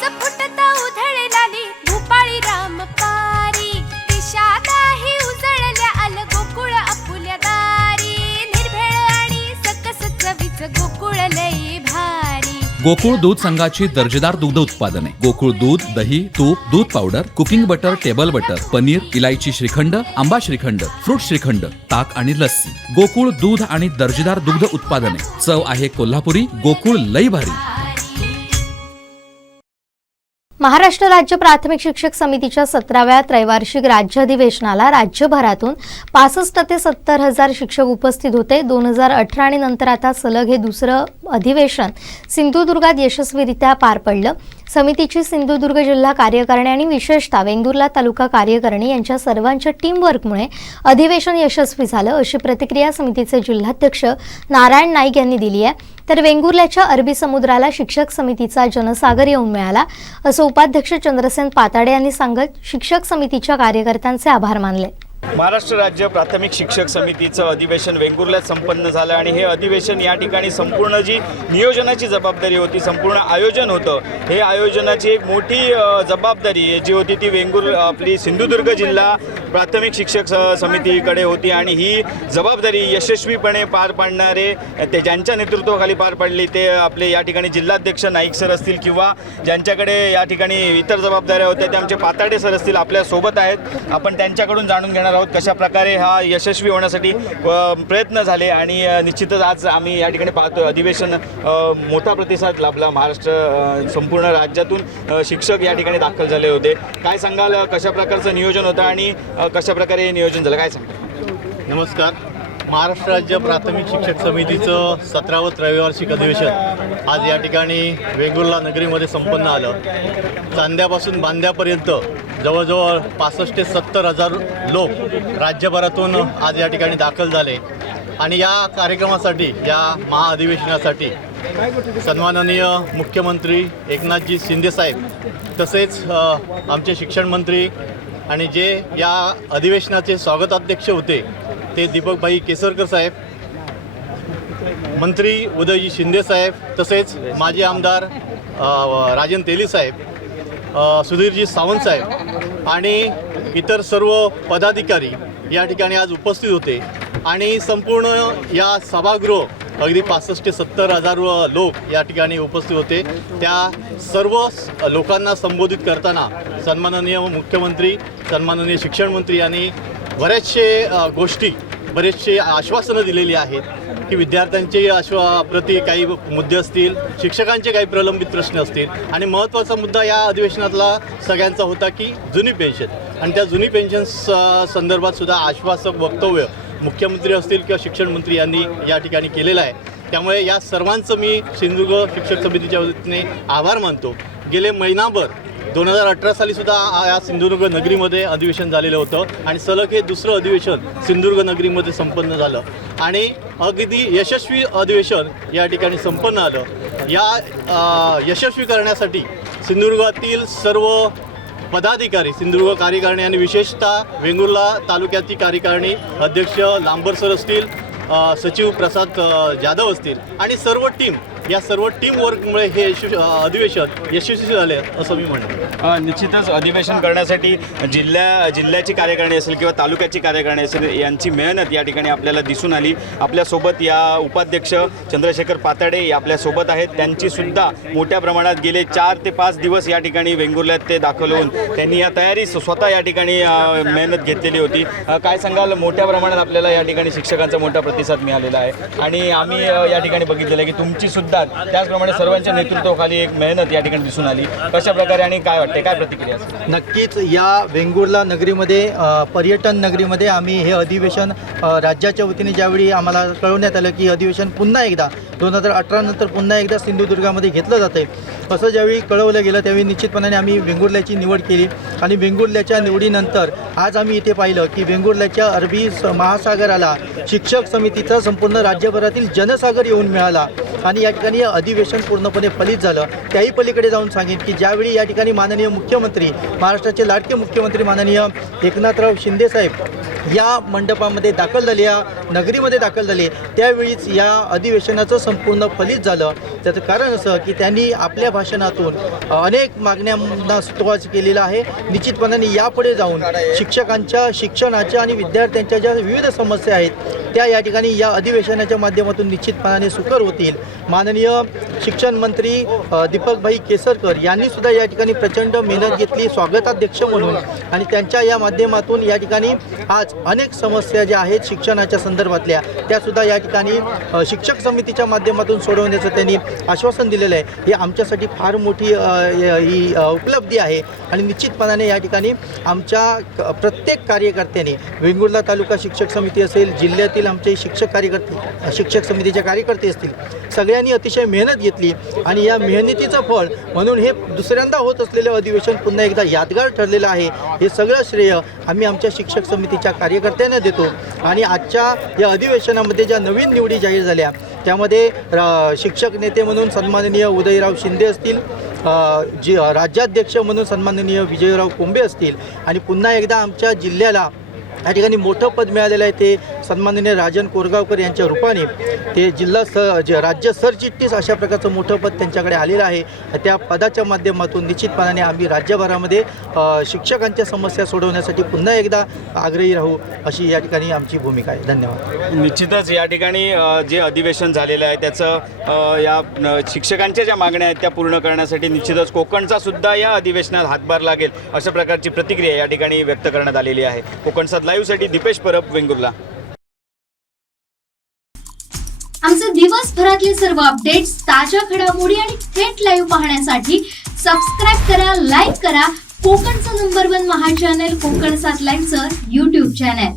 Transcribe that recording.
पाऊस फुटता उधळलाली भूपाळी रामपारी दिशादाही उजळल्या आल गोकुळ आपुल्या दारी निर्भेळ आणि सकस चवीच गोकुळ लई भारी। गोकुळ दूध संघाची दर्जेदार दुग्ध उत्पादने गोकुळ दूध, दही, तूप, दूध powder, cooking butter, table butter, paneer, इलायची श्रीखंड, आंबा श्रीखंड, फ्रूट श्रीखंड, ताक आणि लस्सी। गोकुळ दूध आणि दर्जेदार दुग्ध उत्पादने, चव आहे कोल्हापुरी, गोकुळ लई भारी। महाराष्ट्र राज्य प्राथमिक शिक्षक समितीच्या 17व्या त्रैवार्षिक राज्य अधिवेशनाला राज्यभरातून 65 ते 70 हजार शिक्षक उपस्थित होते। 2018 आणि नंतर आता सलग हे दुसरं अधिवेशन सिंधुदुर्गात यशस्वीरित्या पार पडलं। समितीची सिंधुदुर्ग जिल्हा कार्यकारिणी आणि विशेषतः वेंगुर्ला तालुका कार्यकारिणी यांच्या सर्वांच्या टीमवर्कमुळे अधिवेशन यशस्वी झालं, अशी प्रतिक्रिया समितीचे जिल्हाध्यक्ष नारायण नाईक यांनी दिली आहे। तर वेंगुर्ल्याच्या अरबी समुद्राला शिक्षक समितीचा जनसागर येऊन मिळाला, असं उपाध्यक्ष चंद्रसेन पाताडे यांनी सांगत शिक्षक समितीच्या कार्यकर्त्यांचे आभार मानले। महाराष्ट्र राज्य प्राथमिक शिक्षक समितीचं अधिवेशन वेंगुर्ल्यात संपन्न झालं आणि हे अधिवेशन या ठिकाणी संपूर्ण जी नियोजनाची जबाबदारी होती, संपूर्ण आयोजन होतं, हे आयोजनाची एक मोठी जबाबदारी जी होती ती आपली सिंधुदुर्ग जिल्हा प्राथमिक शिक्षक समितीकडे होती आणि ही जबाबदारी यशस्वीपणे पार पाडणारे ते ज्यांच्या नेतृत्वाखाली पार पडली ते आपले या ठिकाणी जिल्हाध्यक्ष नाईक सर असतील किंवा ज्यांच्याकडे या ठिकाणी इतर जबाबदाऱ्या होत्या ते आमचे पाताडे सर असतील आपल्यासोबत आहेत। आपण त्यांच्याकडून जाणून घेणार आहोत कशा प्रकारे हा यशस्वी होण्यासाठी प्रयत्न झाले आणि निश्चितच आज आम्ही या ठिकाणी पाहतो अधिवेशन मोठा प्रतिसाद लाभला। महाराष्ट्र संपूर्ण राज्यातून शिक्षक या ठिकाणी दाखल झाले होते। काय सांगाल, कशा प्रकारचं नियोजन होतं आणि कशा प्रकारे हे नियोजन झालं, काय सांगाल? नमस्कार। महाराष्ट्र राज्य प्राथमिक शिक्षक समितीचं 17वं त्रैवार्षिक अधिवेशन आज या ठिकाणी वेंगुर्ला नगरीमध्ये संपन्न आलं। चांद्यापासून बांद्यापर्यंत जवळजवळ 65 ते 70 हजार लोक राज्यभरातून आज या ठिकाणी दाखल झाले आणि या कार्यक्रमासाठी, या महाअधिवेशनासाठी सन्माननीय मुख्यमंत्री एकनाथजी शिंदे साहेब तसेच आमचे शिक्षण मंत्री आणि जे या अधिवेशनाचे स्वागताध्यक्ष होते ते दीपकभाई केसरकर साहेब, मंत्री उदयजी शिंदे साहेब, तसेच माजी आमदार राजन तेली साहेब, सुधीरजी सावंत साहेब आणि इतर सर्व पदाधिकारी या ठिकाणी आज उपस्थित होते आणि संपूर्ण या सभागृह अगदी 65 ते 70 हजार लोक या ठिकाणी उपस्थित होते। त्या सर्व लोकांना संबोधित करताना सन्माननीय मुख्यमंत्री, सन्माननीय शिक्षण मंत्री यांनी बरेचसे आश्वासनं दिलेली आहेत की विद्यार्थ्यांचे प्रति काही मुद्दे असतील, शिक्षकांचे काही प्रलंबित प्रश्न असतील आणि महत्त्वाचा मुद्दा या अधिवेशनातला सगळ्यांचा होता की जुनी पेन्शन आणि त्या जुनी पेन्शन संदर्भात सुद्धा आश्वासक वक्तव्य मुख्यमंत्री असतील किंवा शिक्षण मंत्री यांनी या ठिकाणी केलेलं आहे। त्यामुळे या सर्वांचं मी सिंधुदुर्ग शिक्षक समितीच्या वतीने आभार मानतो। गेले महिनाभर 2018 साली सुद्धा या सिंधुदुर्ग नगरीमध्ये अधिवेशन झालेलं होतं आणि सलग हे दुसरं अधिवेशन सिंधुदुर्ग नगरीमध्ये संपन्न झालं आणि अगदी यशस्वी अधिवेशन या ठिकाणी संपन्न आलं। या यशस्वी करण्यासाठी सिंधुदुर्गातील सर्व पदाधिकारी, सिंधुदुर्ग कार्यकारिणी आणि विशेषतः वेंगुर्ला तालुक्याची कार्यकारिणी अध्यक्ष लांबर सर असतील, सचिव प्रसाद जाधव असतील आणि सर्व टीम, या सर्व टीम वर्कमुळे हे अधिवेशन यशस्वी झाले असं मी म्हणतो। निश्चितच अधिवेशन करण्यासाठी जिल्ह्याची कार्यकारिणी असेल किंवा तालुक्याची कार्यकारिणी असेल यांची मेहनत या ठिकाणी आपल्याला दिसून आली। आपल्यासोबत या उपाध्यक्ष चंद्रशेखर पाताडे आपल्यासोबत आहेत, त्यांचीसुद्धा मोठ्या प्रमाणात गेले 4 ते 5 दिवस या ठिकाणी वेंगुर्ल्यात ते दाखल होऊन त्यांनी या तयारी स्वतः या ठिकाणी मेहनत घेतलेली होती। काय सांगाल, मोठ्या प्रमाणात आपल्याला या ठिकाणी शिक्षकांचा मोठा प्रतिसाद मिळालेला आहे आणि आम्ही या ठिकाणी बघितलेलं आहे की तुमचीसुद्धा त्याचप्रमाणे सर्वांच्या नेतृत्वाखाली एक मेहनत या ठिकाणी दिसून आली। कशा प्रकारे आणि काय वाटते, काय प्रतिक्रिया असेल? नक्कीच या वेंगुर्ला नगरीमध्ये पर्यटन नगरीमध्ये आम्ही हे अधिवेशन राज्याच्या वतीने ज्यावेळी आम्हाला कळवण्यात आलं की अधिवेशन पुन्हा एकदा 2018 नंतर पुन्हा एकदा सिंधुदुर्गामध्ये घेतलं जातं आहे असं ज्यावेळी कळवलं गेलं त्यावेळी निश्चितपणाने आम्ही वेंगुर्ल्याची निवड केली आणि वेंगुर्ल्याच्या निवडीनंतर आज आम्ही इथे पाहिलं की वेंगुर्ल्याच्या अरबी महासागराला शिक्षक समितीचा संपूर्ण राज्यभरातील जनसागर येऊन मिळाला आणि या ठिकाणी अधिवेशन पूर्णपणे फलित झालं। त्याही पलीकडे जाऊन सांगेन की ज्यावेळी या ठिकाणी माननीय मुख्यमंत्री, महाराष्ट्राचे लाडके मुख्यमंत्री माननीय एकनाथराव शिंदे साहेब या मंडपामध्ये दाखल झाले, या नगरीमध्ये दाखल झाले, त्यावेळीच या अधिवेशनाचं संपूर्ण फलित झालं. त्याचं कारण असं की त्यांनी आपल्या भाषणातून अनेक मागण्यांना सुतोवाच केलेला आहे. निश्चितपणाने यापुढे जाऊन शिक्षकांच्या शिक्षणाच्या आणि विद्यार्थ्यांच्या ज्या विविध समस्या आहेत त्या या ठिकाणी या अधिवेशनाच्या माध्यमातून निश्चितपणाने सुकर होतील. माननीय शिक्षण मंत्री दीपकभाई केसरकर यांनी सुद्धा या ठिकाणी प्रचंड मेहनत घेतली स्वागताध्यक्ष म्हणून, आणि त्यांच्या या माध्यमातून या ठिकाणी आज अनेक समस्या ज्या आहेत शिक्षणाच्या संदर्भातल्या त्यासुद्धा या ठिकाणी शिक्षक समितीच्या माध्यमातून सोडवण्याचं त्यांनी आश्वासन दिलेलं आहे. ही आमच्यासाठी फार मोठी ही उपलब्धी आहे आणि निश्चितपणाने या ठिकाणी आमच्या प्रत्येक कार्यकर्त्यांनी वेंगुर्ला तालुका शिक्षक समिती असेल, जिल्ह्यातील आमचे शिक्षक कार्यकर्ते शिक्षक समितीचे कार्यकर्ते असतील, सगळ्यांनी अतिशय मेहनत घेतली आणि या मेहनतीचं फळ म्हणून हे दुसऱ्यांदा होत असलेलं अधिवेशन पुन्हा एकदा यादगार ठरलेलं आहे. हे सगळं श्रेय आम्ही आमच्या शिक्षक समितीच्या कार्यकर्त्यांना देतो. आणि आजच्या या अधिवेशनामध्ये ज्या नवीन निवडी जाहीर झाल्या त्यामध्ये शिक्षक नेते म्हणून सन्माननीय उदयराव शिंदे असतील, राज्याध्यक्ष म्हणून सन्माननीय विजयराव कोंबे असतील, आणि पुन्हा एकदा आमच्या जिल्ह्याला या ठिकाणी मोठं पद मिळालेलं आहे ते सन्माननीय राजन कोरगावकर यांच्या रूपाने ते राज्य सरचिटणीस अशा प्रकारचं मोठं पद त्यांच्याकडे आलेलं आहे. त्या पदाच्या माध्यमातून निश्चितपणाने आम्ही राज्यभरामध्ये शिक्षकांच्या समस्या सोडवण्यासाठी पुन्हा एकदा आग्रही राहू अशी या ठिकाणी आमची भूमिका आहे. धन्यवाद. निश्चितच या ठिकाणी जे अधिवेशन झालेलं आहे त्याचं या शिक्षकांच्या ज्या मागण्या आहेत त्या पूर्ण करण्यासाठी निश्चितच कोकणचा सुद्धा या अधिवेशनात हातभार लागेल अशा प्रकारची प्रतिक्रिया या ठिकाणी व्यक्त करण्यात आलेली आहे. कोकणसात लाईव्हसाठी दीपेश परब, वेंगुर्ला. आमचे दिवसभरातले सर्व अपडेट्स, ताज्या घडामोडी आणि थेट लाईव्ह पाहण्यासाठी सबस्क्राईब करा, लाईक करा कोकणचं नंबर 1 महा चॅनल कोकणसात लाईव्हचं YouTube चॅनल.